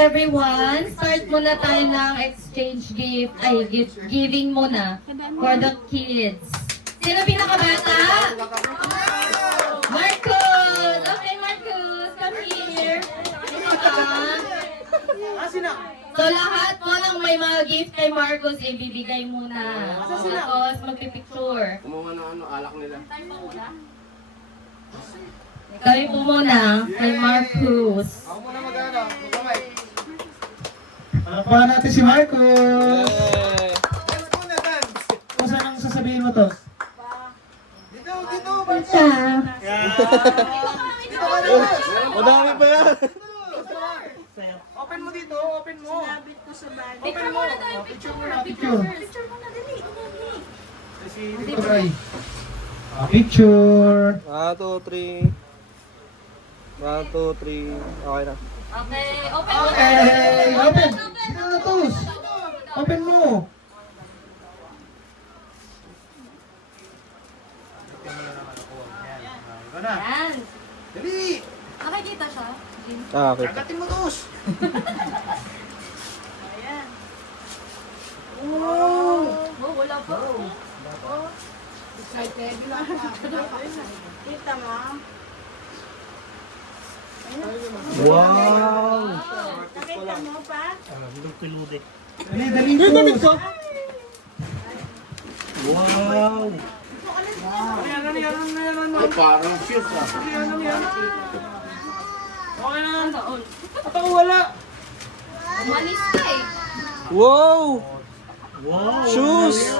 Everyone, start muna tayo ng exchange gift, gift giving muna for the kids. Sino pinakabata? Marcus! Okay, Marcus, come here. So lahat po ng may mga gift kay Marcus, ibibigay muna. Tapos magpipicture. Kumuha ng alak nila. Kami po muna kay Marcus. Ako muna mag-ano, mag-kamay. Palakpakan natin si Marcos! Dance muna, dance! Kung saan ang sasabihin mo to? Dito, Marcos! Siya. Dito ka naman! Madami pa yan. Open mo dito, open mo! Picture muna tayo, picture muna. Picture. Picture muna, dali. Dito Ray. Picture! 1, 2, 3. 1, 2, 3. Okay na. Okay, open mo. Okay! Open! Dito na tos! Open mo! Yan. Dali! Nakikita siya? Ah, okay. Kagatin mo tos! Oh, wala pa. Kita mo? Wow! Nakita mo pa? Dali, dali tos! Wow! Ay, parang shoes ah. Umalis ka eh. Wow! Shoes! Shoes.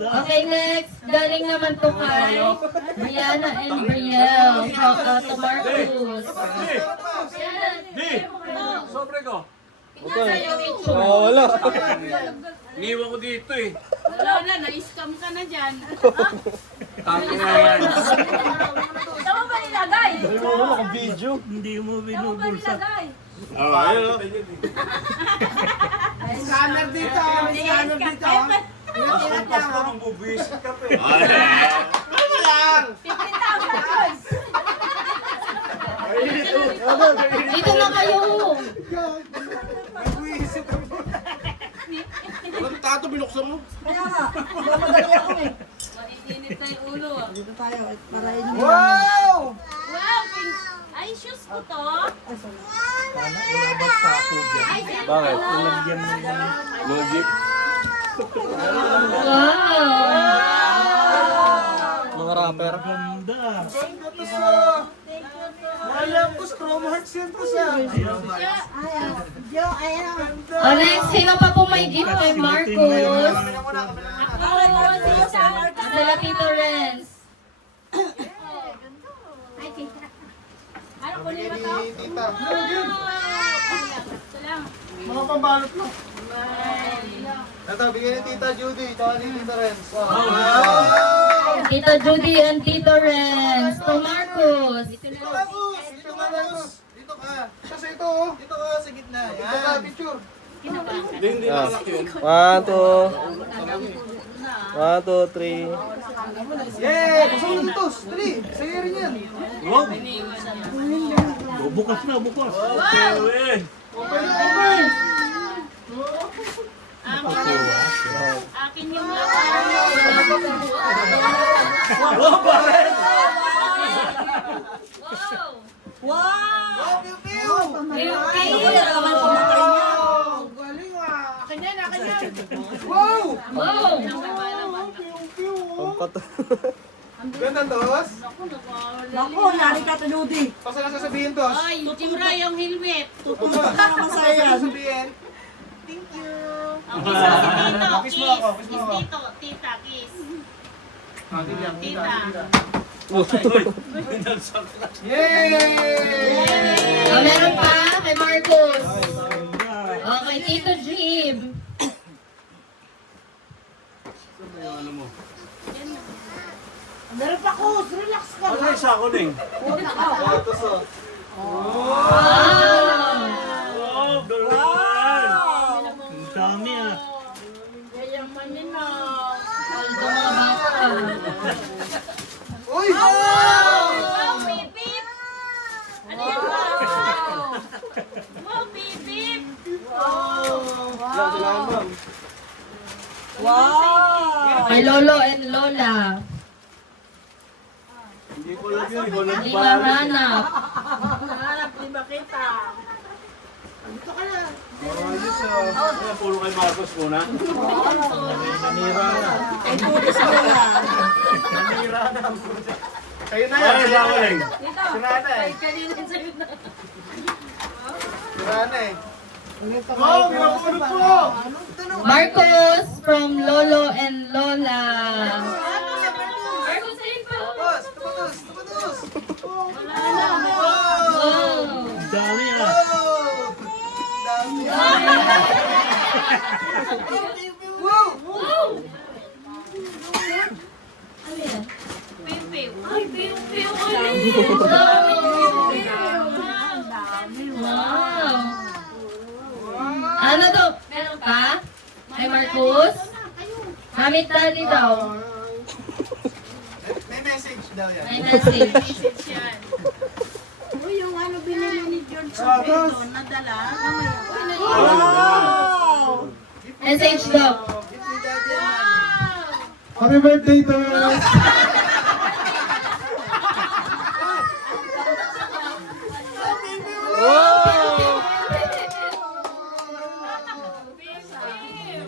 Okay, next. Galing naman to kay Brianna and Brielle. Shout out to Marcus. Sobre ko. Tingnan sa'yo picture. Oh, wala. Iniwan ko dito eh. Wala na, na-scam ka na dyan. Taki na yan. Saan mo ba nilagay? Wala akong video. Saan mo ba nilagay? Oh, ayun. Scanner dito, may scanner dito. Nung bubuisit ka pa eh. 50,000. Dito na kayo. Bubuisit ka pa. Ang tato, binuksan mo. Mainit na yung ulo. Wow! Wow, pink. Ay, shoes ko to. Bakit? Mga jeep. Wow. Mga rapper. Alam ko, Strom Hearts yan to siya. Oh, next, sino pa po may gift kay Marcus? Sila Tito Renz. Ano, kunin mo to? Tita. Ito lang. Mga pambalot mo. Ito, bigyan ni Tita Judy. Tsaka ni Tita Renz. Wow! Tito Judy and Tito Renz. To Marcus. Dito ka, Marcus. Dito ka. Kasi ito, oh. Dito ka sa gitna. Dito ka, picture. Hindi Ah. malaki yun. 1, 2. 1, 2, 3. Yay! Gusto mo na tos. Dali, sa'yo rin yan. Bukas na, bukas! Open, open! Akin yung lakas. Wow, pew, pew! Wow. Galing ah! Akin yan, akin yan. Wow! Wow. Pampat. Ganda, tos. Naku, nari ka to, Judy. Basta na sasabihin, tos. Ay, Jimra, yung helmet. Tutuwa. Masaya. Sasabihin. Thank you. Okay, so si Tito, Kiss kiss. mo ako, kiss mo Kiss ako. Tito, tita, kiss. Tita. Tita. Yay! Oh, meron pa kay Marcus. Okay, Tito Jim. Meron pa ko, relax ka. Ano yung sako na eh? Tos, oh. Wow. Ang dami ah! Yayaman yun na. Although mga bata. Uy! Wow, beep beep. Ano yan? Wow, beep beep. Kay Lolo and Lola. Hindi ko alam yun. Ikaw Hindi mahanap. Hanap, di ba kita? Ayos ah. Kaya puro kay Marcos muna. Nanira na. Nanira na. Kayo na yan. Ay, bawaling. Sira na eh. Kanina sa'yo na. Sira na eh. Wow, pinapulot mo! Marcos from Lolo and Lola. Marcos, ayun pa. Tumatos! Tumatos! Tumatos! Wow. Dami na. Dami! Wow! Ano yan? Beep beep. Ay, piu-piu ulit. Wow. Ano to? Meron pa? Kay Marcos? Mamit daddy daw. May message daw yan. May message. Message yan. Uy, yung ano binili ni George sa Pito, nadala. Message daw. Gift ni Daddy yan, Mami. Happy birthday, Tos!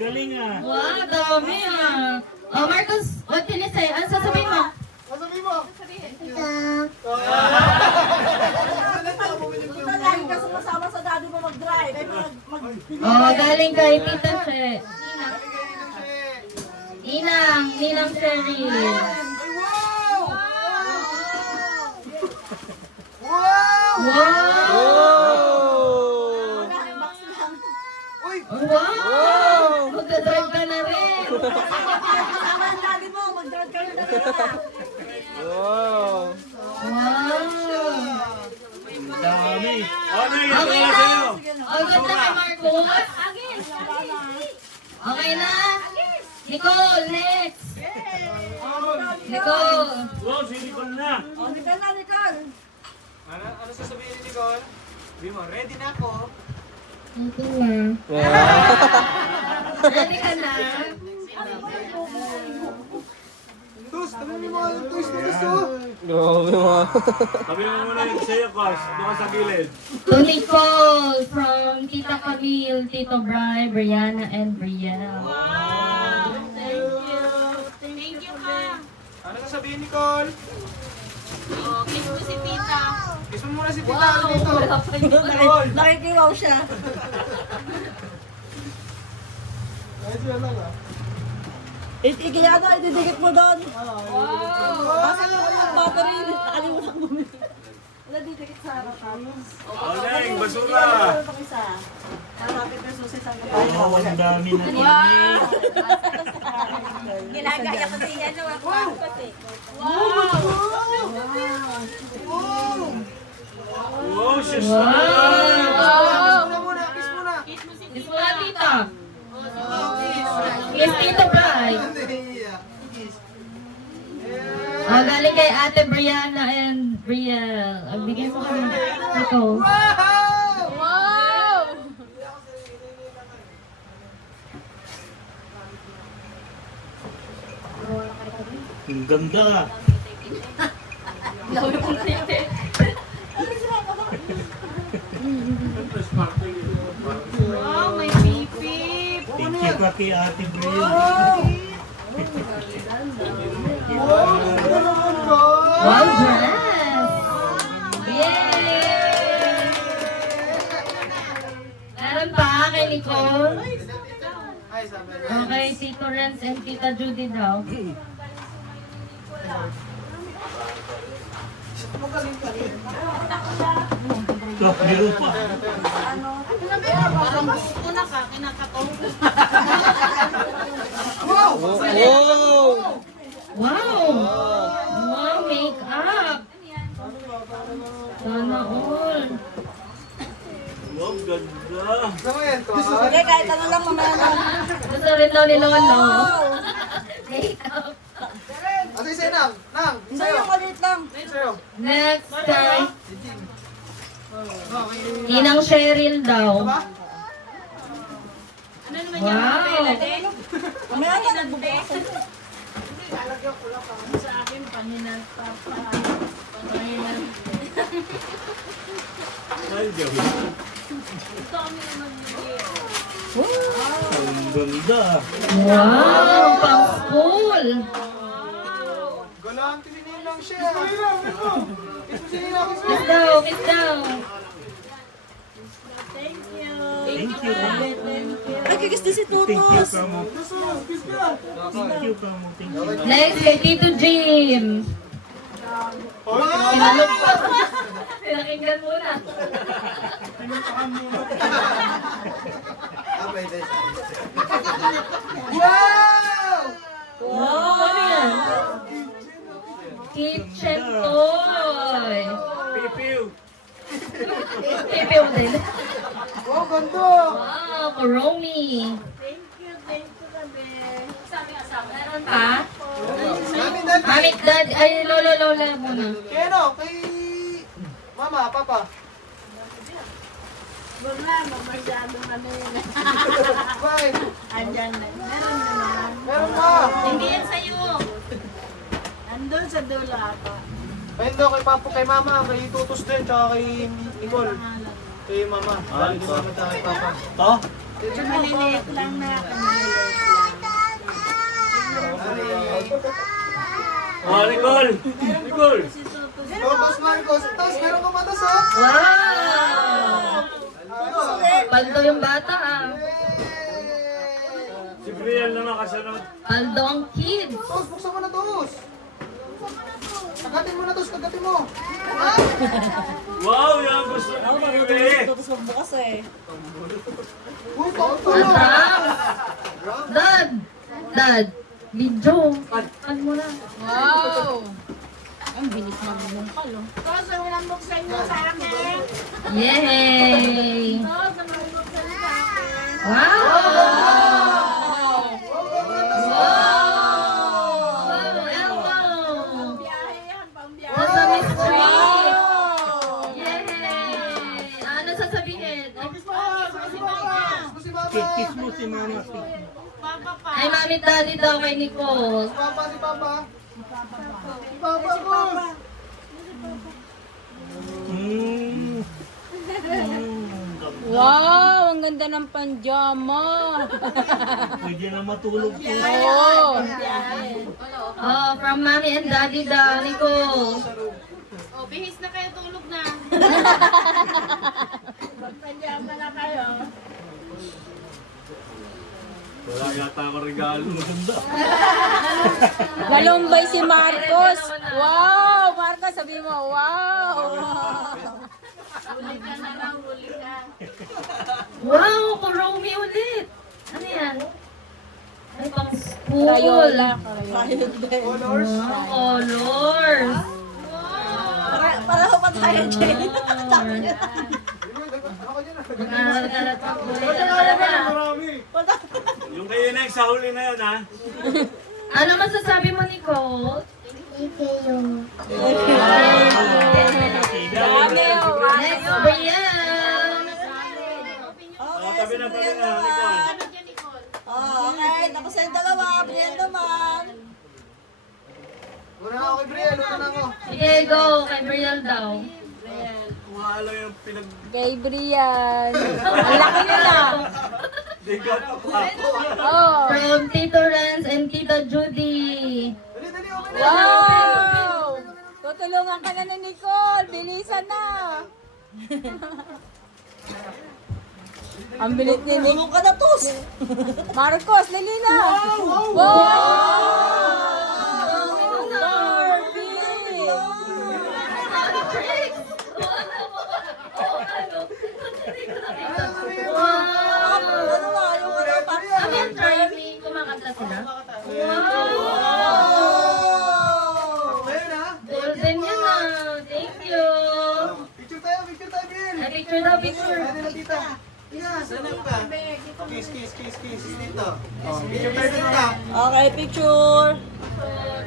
Galing ah. Wow, dami ah. Oh, Marcos, what can you say? Ano sasabihin mo? Masabi mo! Lagi ka sumasama sa daddy mo mag-drive. Oh, galing kay Tita She. Ninang siya eh. Ninang Cheryl. Ay, wow! Wow! Wow! Uy! Wow! Magdadrive ka na rin. Kasama yung daddy mo, mag-drive ka na Wow! Dami. Ano yung ito Okay na na? sa'yo? All good na kay Marcos? Okay na? Nicole, next! Nicole! Wow, silikon na. Ano sasabihin ni Nicole? Sabi mo, ready na ako. Ito na. Ready ka na? Tus, tanongin mo ang tus na gusto. Sabi mo muna yung sa'yo, Cos. Baka sa gilid. To Nicole from Tita Camille, Tito Bri, Brianna, and Brielle. Wow! Thank you. Thank you ka. Ano sasabihin, Nicole? Oh, kiss mo si tita. Kiss mo muna si Tita dito. Nicole! Nakikiwaw siya. Ayos yan lang ah. Ikiyado, ididikit mo doon. Wow! Basta yung battery, nakalimutan mo. Wala didikit sa harapan. Oleng, basura. Malapit na susi sa Oh, ang dami na ini. Ginagaya ko siya na ako. Wow, sus. Wow! Kiss muna, kiss muna. Kiss mo na, Tita. Kiss Tito Bri. Nahiya. Kiss. Oh, galing kay Ate Brianna and Brielle. Ang bigay mo kami. Ito. Wow! Ang ganda. Wow, may pipip. Thank you ka kay Ate Bri. Wow, dress! Yay! Meron pa kay Nicole? Ay, sabi. Okay, Tito Renz and Tita Judy daw. Oh, meron pa. Parang una ka, kinakatong. Wow! Wow! Wow, make-up! Sana all. Wow, ganda. Ano mo yan, Tol? Okay, kahit ano lang mamaya na. Gusto rin daw ni Lolo. Make-up. Ate, Next kay Ninang Cheryl daw. Wow! Mamaya ka nagbubukas. Ang ganda. Wow! Pang school! Galang tininin lang siya. Kiss mo si Ninang, kiss mo. Kiss daw, kiss daw. Thank you. Ay, kikis din si Tutos. Thank you, Kamo. Thank you. Next kay Tito Jim. Kinalog pa. Pinakinggan muna. Wow! Wow! Ano yan? Kitchen toy. Pipiw. Pipiw din. Wow, ganda! Wow, Kuromi. Meron pa? Mami, Daddy. Amit dad, ay lolo lola muna. Kay ano? Kay Mama, Papa. Bye. Meron pa. Hindi yan sa'yo. Andun sa dulo ako. Ayun daw kay Papa, kay Mama, kay Tutos din, tsaka kay Nicole. Kay Mama. Bali kay Mama, tsaka kay Papa. To? Maliliit lang na. Oh, Nicole. Nicole. Tutos, Marcos. Tos, meron ka pa tos, ha? Wow! Paldo yung bata ah. Si Brian naman kasunod. Paldo ang kids. Tos, buksan mo na tos. Kagatin mo na tos, kagatin mo. Ha? Wow, yan gusto Ako ko marunong si Tutos magbukas eh. Uy, pauto. Atang! Dad! Dad! Video! Kan mo na. Wow! Ang bilis magmungkal oh. Tos, ang nambuksan niyo sa akin. Yay! Tos, ang nambuksan niyo sa akin. Wow! Wow! Elmo! Biyahe yan, pambiyahe. Nasa mystery! Yay! Ano sasabihin? Kiss mo si Mama. Ay, mami daddy daw kay Nicole. Papa, si Papa. Si Papa, boss. Mm. Wow, ang ganda ng panjama. Pwede na matulog po. Oh. Oh, from mommy and daddy daw, Nicole. Oh, bihis na kayo, tulog na. Pajama na kayo. Wala yata ako regalo. Maganda. Nalumbay si Marcos. Wow, Marcos, sabi mo, wow. Huli ka na lang, huli ka. Wow, Kuromi ulit. Ano yan? Ay, pang school. Crayola. Ayun din. Colors. Wow, colors. Pareho pa tayo, Jay. Ako dyan, ah. Nag-aaral ka na pa. Talaga. Yung kayo na sa huli na yun, ha? Ano masasabi mo, Nicole? Dami, oh, wow. Next, Brian. Oh, tabi na, Nicole. Oh, okay. Tapos yung dalawa. Brian naman. Una na ako kay Brielle, una na ako. Sige, go. Kay Brian daw. Kumalo yung pinag... Kay Brian. Ang laki nila. Digat ako ako. Oh. From Tito Renz and Tita Judy. Dali, dali, okay na. Wow. Tutulungan ka na ni Nicole. Bilisan na. Ang bilit ni Nicole. Tulong ka na, Tos. Marcos, dali na. Wow. Kami ang trophy. Kumakanta sila. Wow! Ayun, ha? Golden yan ah. Thank you. Picture tayo, Brielle. Ay, picture daw, picture. Ano na, tita? Yes, ano ka? Kiss, kiss, kiss, kiss. Dito. Oh, picture tayo dito. Okay, picture.